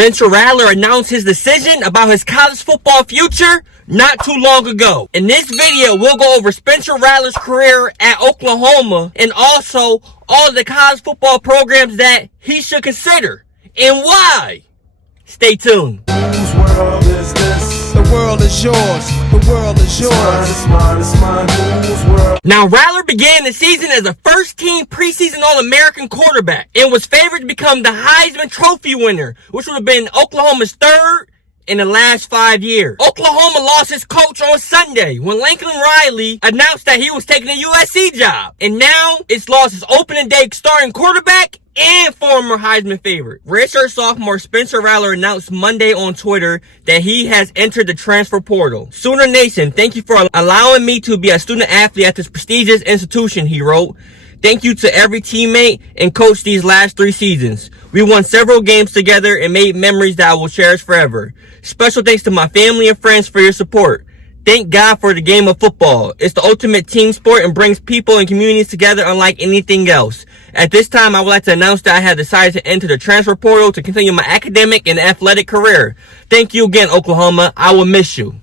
Spencer Rattler announced his decision about his college football future not too long ago. In this video, we'll go over Spencer Rattler's career at Oklahoma and also all the college football programs that he should consider and why. Stay tuned. Whose world is this? The world is yours. The world is yours. It's mine. Whose world? Now, Rattler began the season as a first-team preseason All-American quarterback and was favored to become the Heisman Trophy winner, which would have been Oklahoma's third in the last 5 years. Oklahoma lost his coach on Sunday when Lincoln Riley announced that he was taking a USC job. And now it's lost his opening day starting quarterback and former Heisman favorite. Redshirt sophomore Spencer Rattler announced Monday on Twitter that he has entered the transfer portal. Sooner Nation, thank you for allowing me to be a student athlete at this prestigious institution, he wrote. Thank you to every teammate and coach these last 3 seasons. We won several games together and made memories that I will cherish forever. Special thanks to my family and friends for your support. Thank God for the game of football. It's the ultimate team sport and brings people and communities together unlike anything else. At this time, I would like to announce that I have decided to enter the transfer portal to continue my academic and athletic career. Thank you again, Oklahoma. I will miss you.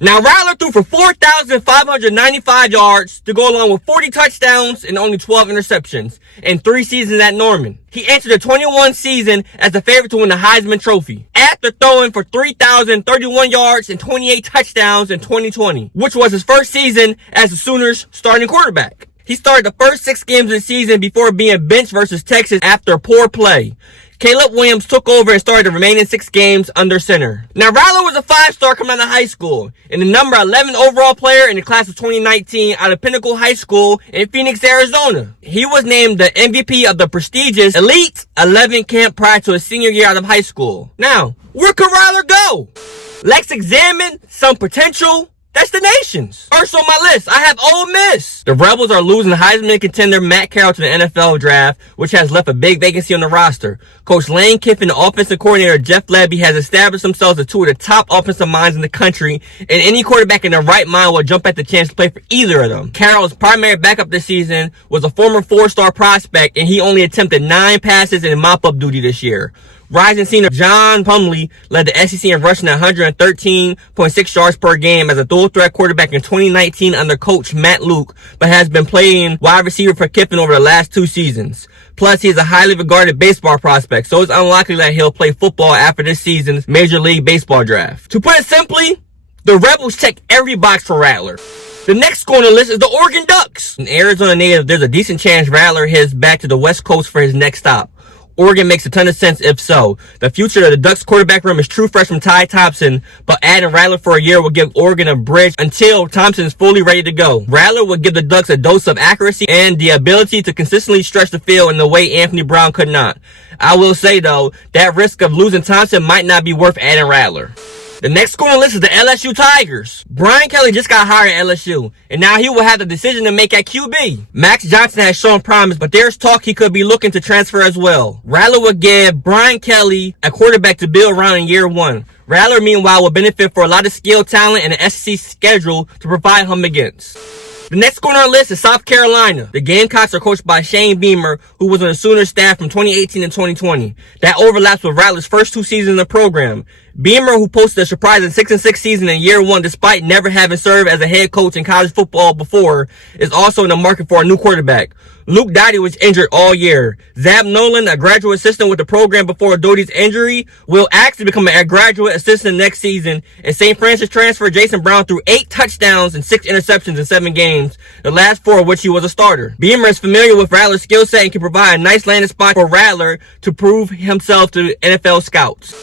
Now, Rattler threw for 4,595 yards to go along with 40 touchdowns and only 12 interceptions in 3 seasons at Norman. He entered the 21 season as the favorite to win the Heisman Trophy after throwing for 3,031 yards and 28 touchdowns in 2020, which was his first season as the Sooners' starting quarterback. He started the first 6 games of the season before being benched versus Texas after poor play. Caleb Williams took over and started the remaining 6 games under center. Now, Rattler was a 5-star coming out of high school and the number 11 overall player in the class of 2019 out of Pinnacle High School in Phoenix, Arizona. He was named the MVP of the prestigious Elite 11 camp prior to his senior year out of high school. Now, where could Rattler go? Let's examine some potential destinations. First on my list, I have Ole Miss. The Rebels are losing Heisman contender Matt Carroll to the NFL draft, which has left a big vacancy on the roster. Coach Lane Kiffin and offensive coordinator Jeff Lebby has established themselves as 2 of the top offensive minds in the country, and any quarterback in their right mind will jump at the chance to play for either of them. Carroll's primary backup this season was a former 4-star prospect, and he only attempted 9 passes in mop-up duty this year. Rising senior John Plumlee led the SEC in rushing at 113.6 yards per game as a dual-threat quarterback in 2019 under coach Matt Luke, but has been playing wide receiver for Kiffin over the last 2 seasons. Plus, he is a highly regarded baseball prospect, so it's unlikely that he'll play football after this season's Major League Baseball draft. To put it simply, the Rebels check every box for Rattler. The next score on the list is the Oregon Ducks. An Arizona native, there's a decent chance Rattler heads back to the West Coast for his next stop. Oregon makes a ton of sense if so. The future of the Ducks quarterback room is true freshman Ty Thompson, but adding Rattler for a year will give Oregon a bridge until Thompson is fully ready to go. Rattler will give the Ducks a dose of accuracy and the ability to consistently stretch the field in the way Anthony Brown could not. I will say though, that risk of losing Thompson might not be worth adding Rattler. The next score on the list is the LSU Tigers. Brian Kelly just got hired at LSU, and now he will have the decision to make at QB. Max Johnson has shown promise, but there's talk he could be looking to transfer as well. Rattler would give Brian Kelly a quarterback to build around in year 1. Rattler, meanwhile, will benefit for a lot of skill, talent, and an SEC schedule to provide him against. The next score on our list is South Carolina. The Gamecocks are coached by Shane Beamer, who was on the Sooners staff from 2018 and 2020. That overlaps with Rattler's first 2 seasons in the program. Beamer, who posted a surprising 6-6 season in year 1 despite never having served as a head coach in college football before, is also in the market for a new quarterback. Luke Doty was injured all year. Zab Nolan, a graduate assistant with the program before Doty's injury, will actually become a graduate assistant next season. And St. Francis transfer Jason Brown threw 8 touchdowns and 6 interceptions in 7 games, the last 4 of which he was a starter. Beamer is familiar with Rattler's skill set and can provide a nice landing spot for Rattler to prove himself to NFL scouts.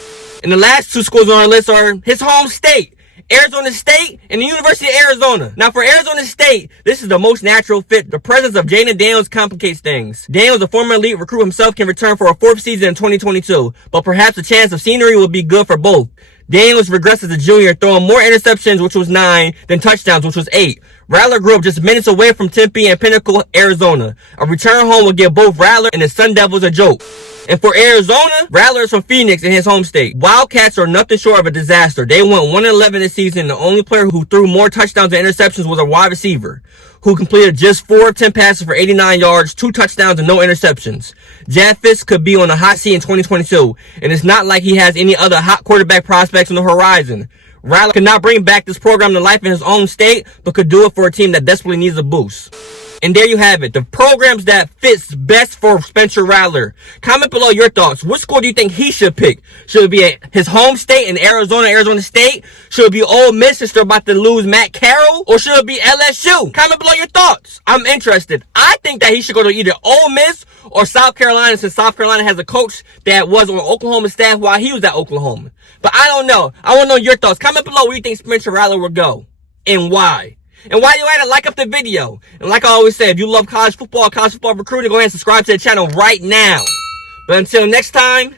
And the last 2 schools on our list are his home state, Arizona State and the University of Arizona. Now, for Arizona State, this is the most natural fit. The presence of Jadon Daniels complicates things. Daniels, a former elite recruit himself, can return for a 4th season in 2022, but perhaps the chance of scenery will be good for both. Daniels regressed as a junior, throwing more interceptions, which was 9, than touchdowns, which was 8. Rattler grew up just minutes away from Tempe and Pinnacle, Arizona. A return home will give both Rattler and the Sun Devils a jolt. And for Arizona, Rattler is from Phoenix in his home state. Wildcats are nothing short of a disaster. They went 1-11 this season. The only player who threw more touchdowns and interceptions was a wide receiver, who completed just 4 of 10 passes for 89 yards, 2 touchdowns, and no interceptions. Jaffis could be on the hot seat in 2022, and it's not like he has any other hot quarterback prospects on the horizon. Rattler could not bring back this program to life in his own state, but could do it for a team that desperately needs a boost. And there you have it, the programs that fits best for Spencer Rattler. Comment below your thoughts. What school do you think he should pick? Should it be at his home state in Arizona State? Should it be Ole Miss since they're about to lose Matt Carroll? Or should it be LSU? Comment below your thoughts. I'm interested. I think that he should go to either Ole Miss or South Carolina, since South Carolina has a coach that was on Oklahoma's staff while he was at Oklahoma. But I don't know. I want to know your thoughts. Comment below where you think Spencer Rattler would go and why. And while you're at it, like up the video. And like I always say, if you love college football recruiting, go ahead and subscribe to the channel right now. But until next time,